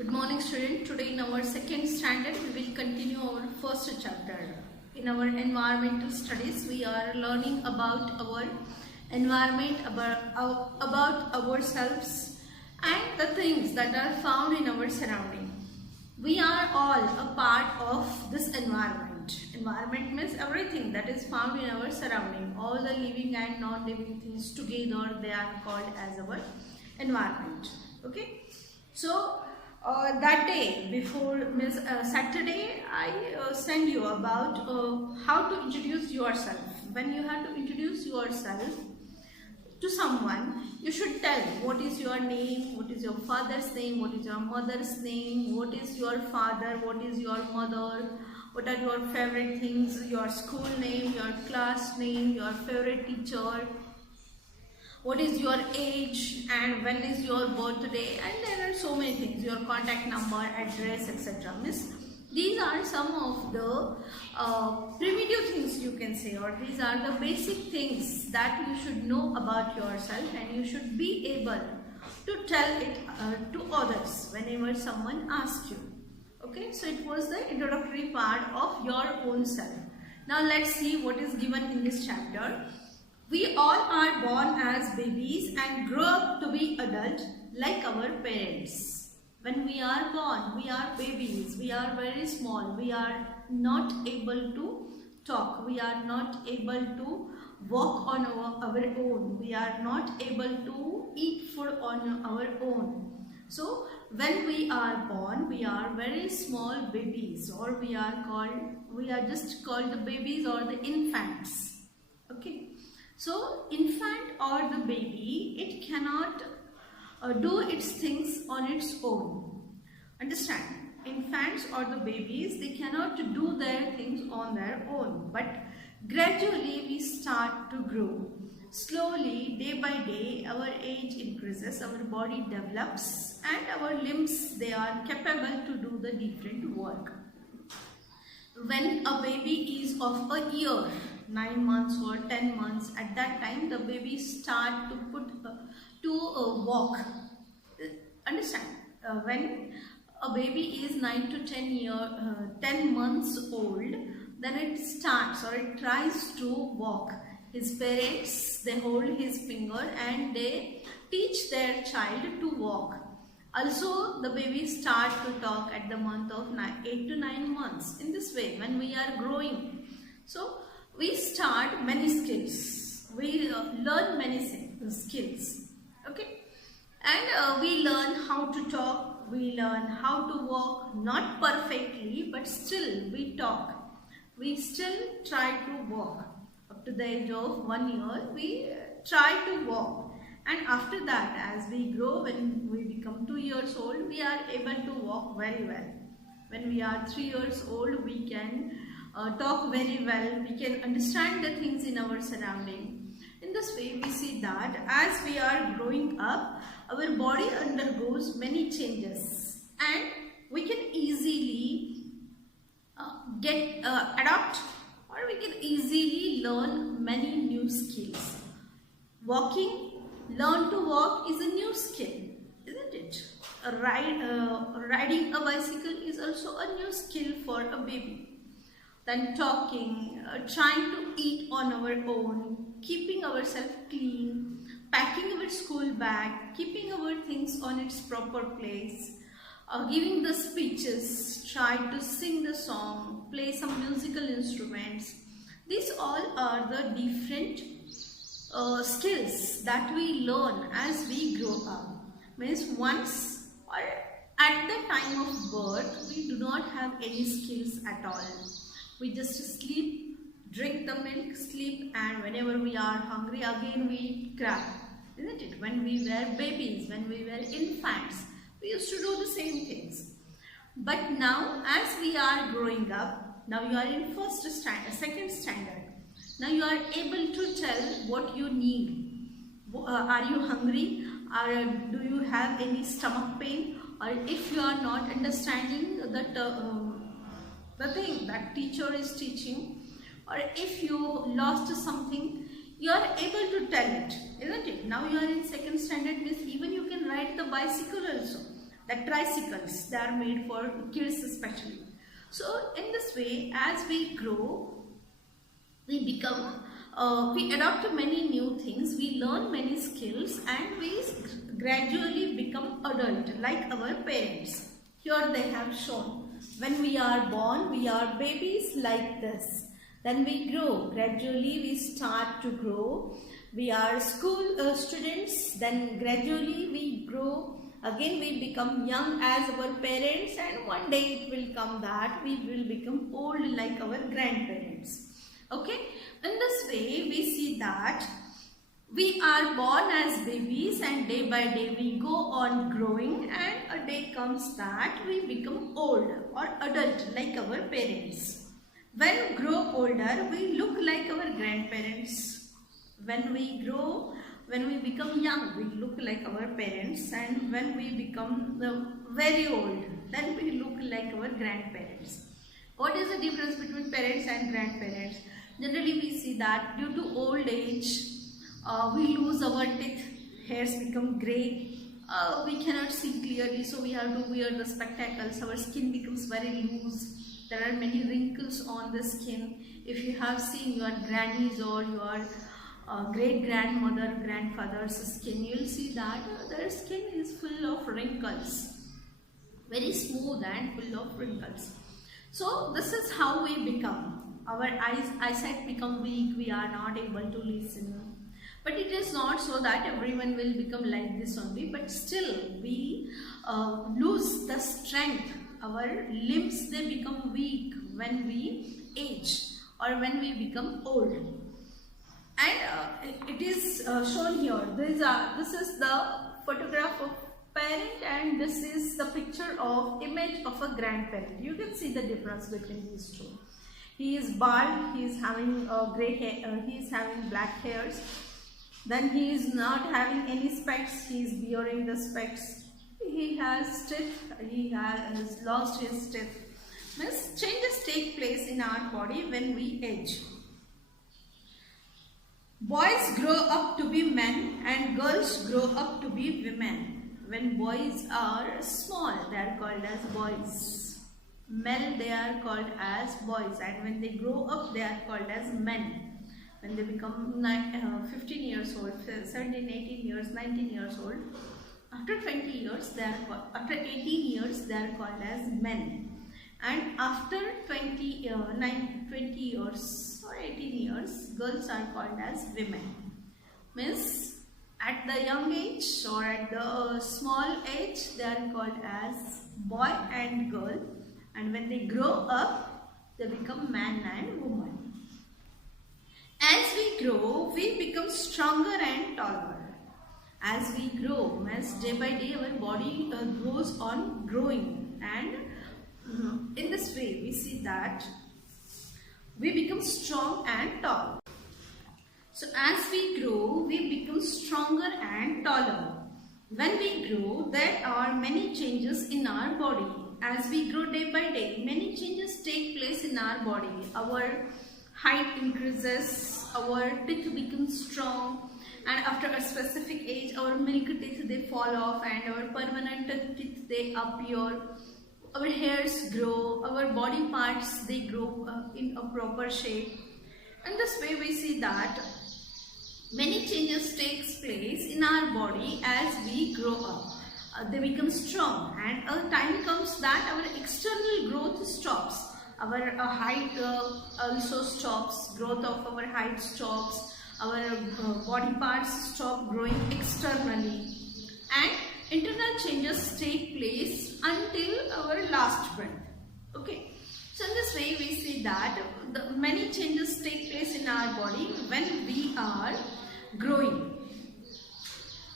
Good morning student. Today in our second standard we will continue our first chapter. In our environmental studies we are learning about our environment, about ourselves and the things that are found in our surrounding. We are all a part of this environment. Environment means everything that is found in our surrounding. All the living and non-living things together, they are called as our environment. Okay. So that day before Saturday, I sent you about how to introduce yourself. When you have to introduce yourself to someone, you should tell what is your name, what is your father's name, what is your mother's name, what is your father, what is your mother, what are your favorite things, your school name, your class name, your favorite teacher, what is your age and when is your birthday, and there are so many things, your contact number, address, etc. These are some of the primitive things you can say, or these are the basic things that you should know about yourself and you should be able to tell it to others whenever someone asks you. Okay, so it was the introductory part of your own self. Now let's see what is given in this chapter. We all are born as babies and grow up to be adult like our parents. When we are born, we are babies, we are very small, we are not able to talk, we are not able to walk on our own, we are not able to eat food on our own. So when we are born, we are very small babies, or we are just called the babies or the infants. Okay. So infant or the baby, it cannot do its things on its own. Understand? Infants or the babies, they cannot do their things on their own. But gradually we start to grow. Slowly, day by day, our age increases, our body develops, and our limbs, they are capable to do the different work. When a baby is of a year, 9 months or 10 months, at that time the baby start to walk. Understand? When a baby is 9 to 10 months old, then it starts or it tries to walk. His parents, they hold his finger and they teach their child to walk. Also, the baby start to talk at the month of 8 to 9 months. In this way, when we are growing, so we start many skills. We learn many skills. Okay, and we learn how to talk. We learn how to walk. Not perfectly, but still we talk. We still try to walk. Up to the age of 1 year, we try to walk. And after that, as we grow, when we become 2 years old, we are able to walk very well. When we are 3 years old, we can talk very well. We can understand the things in our surrounding. In this way, we see that as we are growing up, our body undergoes many changes, and we can easily adapt, or we can easily learn many new skills. Learn to walk is a new skill, isn't it? Riding a bicycle is also a new skill for a baby. Then talking, trying to eat on our own, keeping ourselves clean, packing our school bag, keeping our things on its proper place, giving the speeches, trying to sing the song, play some musical instruments. These all are the different skills that we learn as we grow up. Means once or at the time of birth, we do not have any skills at all. We just sleep, drink the milk, sleep, and whenever we are hungry again we cry, isn't it? When we were babies, when we were infants, we used to do the same things. But now as we are growing up, now you are in second standard. Now you are able to tell what you need. Are you hungry? Or do you have any stomach pain? Or if you are not understanding the thing that teacher is teaching, or if you lost something, you are able to tell it, isn't it? Now you are in second standard, means even you can ride the bicycle also. the tricycles. They are made for kids especially. So in this way, as we grow, we become, we adopt many new things, we learn many skills, and we gradually become adult like our parents. Here they have shown, when we are born, we are babies like this. Then we grow, gradually we start to grow. We are school students, then gradually we grow. Again we become young as our parents, and one day it will come that we will become old like our grandparents. Okay, in this way we see that we are born as babies, and day by day we go on growing, and a day comes that we become old or adult like our parents. When we grow older, we look like our grandparents. When we grow, when we become young, we look like our parents, and when we become very old, then we look like our grandparents. What is the difference between parents and grandparents? Generally we see that due to old age, we lose our teeth, hairs become grey, we cannot see clearly, so we have to wear the spectacles, our skin becomes very loose, there are many wrinkles on the skin. If you have seen your grannies or your great grandmother, grandfather's skin, you will see that their skin is full of wrinkles, very smooth and full of wrinkles. So this is how we become. Our eyesight become weak, we are not able to listen. But it is not so that everyone will become like this only, but still we lose the strength. Our limbs, they become weak when we age or when we become old. And it is shown here. This is the photograph of parent, and this is the picture of image of a grandparent. You can see the difference between these two. He is bald, he is having grey hair, he is having black hairs. Then he is not having any specs, he is wearing the specs. He has teeth, he has lost his teeth. Means changes take place in our body when we age. Boys grow up to be men and girls grow up to be women. When boys are small, they are called as boys. Men, they are called as boys, and when they grow up, they are called as men. When they become 15 years old, 17, 18 years, 19 years old, after 20 years, they are called, after 18 years, they are called as men. And after 20 years or 18 years, girls are called as women. Means at the young age or at the small age, they are called as boy and girl. And when they grow up, they become man and woman. As we grow, we become stronger and taller. As we grow, means day by day our body goes on growing, and in this way we see that we become strong and tall. So as we grow, we become stronger and taller. When we grow, there are many changes in our body. As we grow day by day, many changes take place in our body. Our height increases, our teeth become strong, and after a specific age, our milk teeth, they fall off, and our permanent teeth, they appear. Our hairs grow, our body parts, they grow in a proper shape. And this way we see that many changes takes place in our body as we grow up. They become strong, and a time comes that our external growth stops. Our height also stops, growth of our height stops, our body parts stop growing externally, and internal changes take place until our last breath. Okay, so in this way we see that many changes take place in our body when we are growing.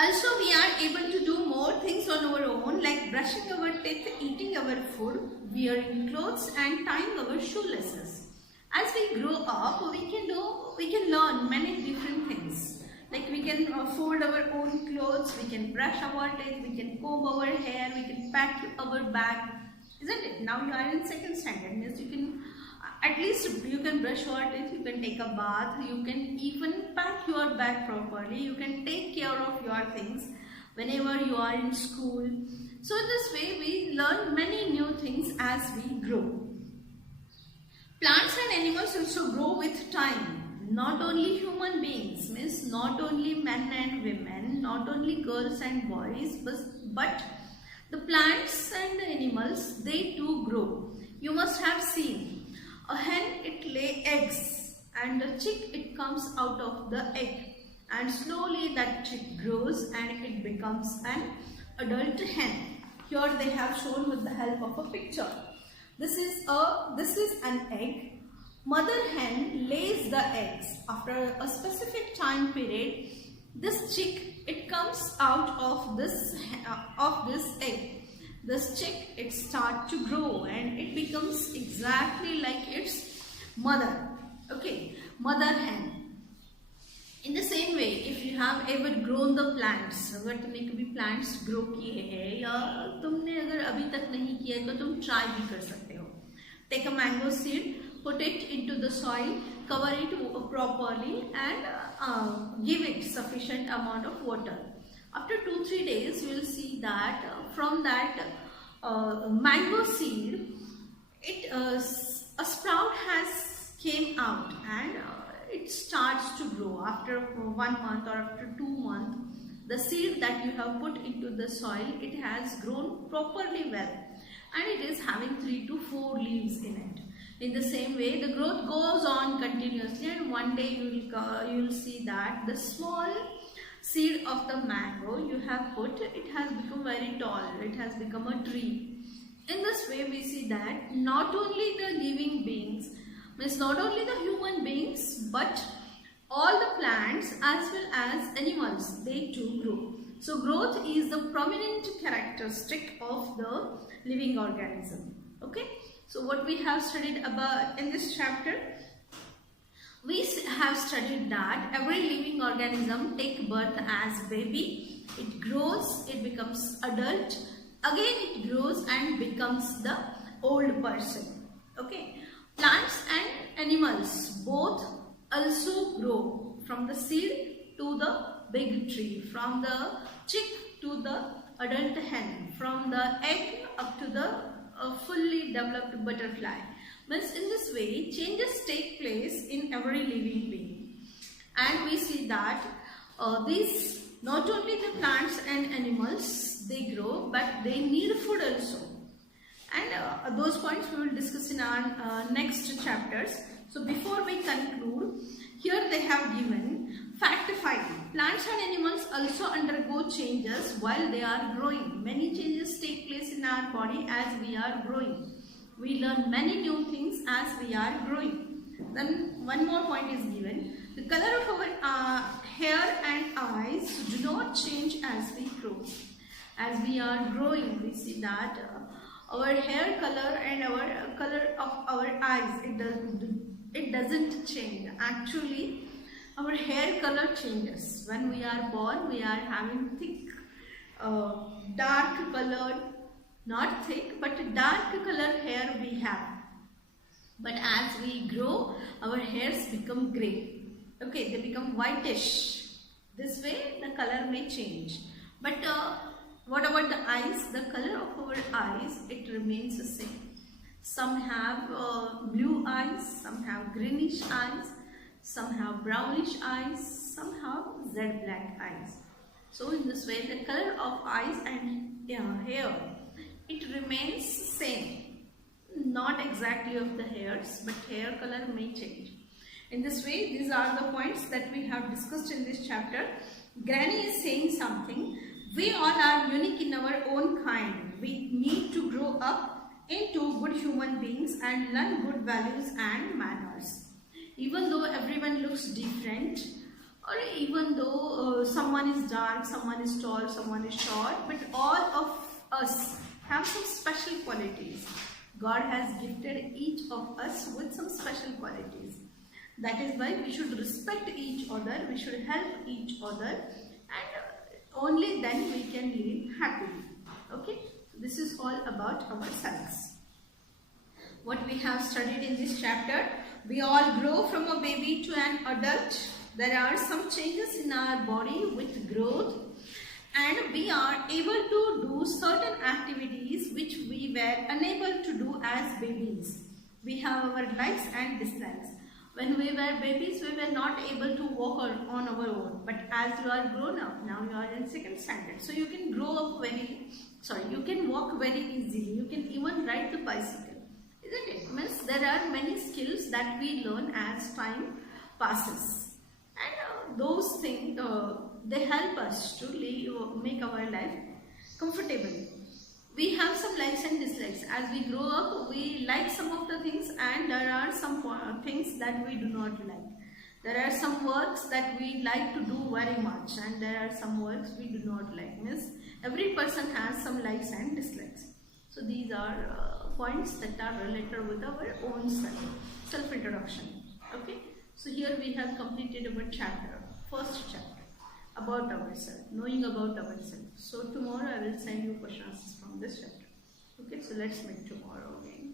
Also, we are able to do more things on our own, like brushing our teeth, eating our food, wearing clothes, and tying our shoelaces. As we grow up, we can learn many different things. Like we can fold our own clothes, we can brush our teeth, we can comb our hair, we can pack our bag, isn't it? Now you are in second standard, means you can at least you can brush your teeth, you can take a bath, you can even pack your bag properly, you can take care of your things. whenever you are in school. So in this way we learn many new things as we grow. Plants and animals also grow with time. Not only human beings, means not only men and women, not only girls and boys, but the plants and the animals, they too grow. You must have seen a hen, it lay eggs, and the chick, it comes out of the egg, and slowly that chick grows and it becomes an adult hen. Here they have shown with the help of a picture. This is an egg. Mother hen lays the eggs. After a specific time period, this chick, it comes out of this egg. This chick, it starts to grow and it becomes exactly like its mother. Okay, mother hen. In the same way, if you have ever grown the plants, अगर तुमने कभी plants grow किए हैं या तुमने अगर अभी तक नहीं किया तो तुम try भी कर सकते हो. Take a mango seed, put it into the soil, cover it properly and give it sufficient amount of water. After 2-3 days, you will see that from that mango seed, a sprout has came out and it starts to grow. After 1 month or after 2 months, the seed that you have put into the soil, it has grown properly well and it is having 3 to 4 leaves in it. In the same way, the growth goes on continuously and one day you will see that the small seed of the mango you have put, it has become very tall, it has become a tree. In this way, we see that not only the living beings, means not only the human beings, but all the plants as well as animals, they too grow. So growth is the prominent characteristic of the living organism. Okay. So what we have studied about in this chapter, we have studied that every living organism takes birth as baby, it grows, it becomes adult, again it grows and becomes the old person. Okay. Plants and animals both also grow from the seed to the big tree, from the chick to the adult hen, from the egg up to the fully developed butterfly. Means in this way, changes take place in every living being. And we see that these, not only the plants and animals, they grow, but they need food also. And those points we will discuss in our next chapters. So before we conclude, here they have given fact 5. Plants and animals also undergo changes while they are growing. Many changes take place in our body as we are growing. We learn many new things as we are growing. Then one more point is given. The color of our hair and eyes do not change as we grow. As we are growing, we see that our hair color and our color of our eyes, it doesn't change. Actually, our hair color changes. When we are born, we are having thick, dark colored, not thick, but dark color hair we have. But as we grow, our hairs become grey. Okay, they become whitish. This way, the color may change. But what about the eyes? The color of our eyes, it remains the same. Some have blue eyes, some have greenish eyes, some have brownish eyes, some have jet black eyes. So in this way, the color of eyes and hair, it remains same. Not exactly of the hairs, but hair color may change. In this way, these are the points that we have discussed in this chapter. Granny is saying something. We all are unique in our own kind. We need to grow up into good human beings and learn good values and manners. Even though everyone looks different, or even though someone is dark, someone is tall, someone is short, but all of us have some special qualities. God has gifted each of us with some special qualities. That is why we should respect each other, we should help each other, and only then we can live happily. Okay, this is all about ourselves. What we have studied in this chapter, we all grow from a baby to an adult. There are some changes in our body with growth, and we are able to do certain activities which we were unable to do as babies. We have our likes and dislikes. When we were babies, we were not able to walk on our own. But as you are grown up, now you are in second standard. So you can you can walk very easily. You can even ride the bicycle. Isn't it? Means there are many skills that we learn as time passes. And those things, they help us to make our life comfortable. We have some likes and dislikes. As we grow up, we like some of the things, and there are some things that we do not like. There are some works that we like to do very much, and there are some works we do not like. Means every person has some likes and dislikes. So these are points that are related with our own self-introduction. Okay. So here we have completed our chapter, first chapter, about ourselves, knowing about ourselves. So tomorrow I will send you questions from this chapter. Okay, so let's meet tomorrow again.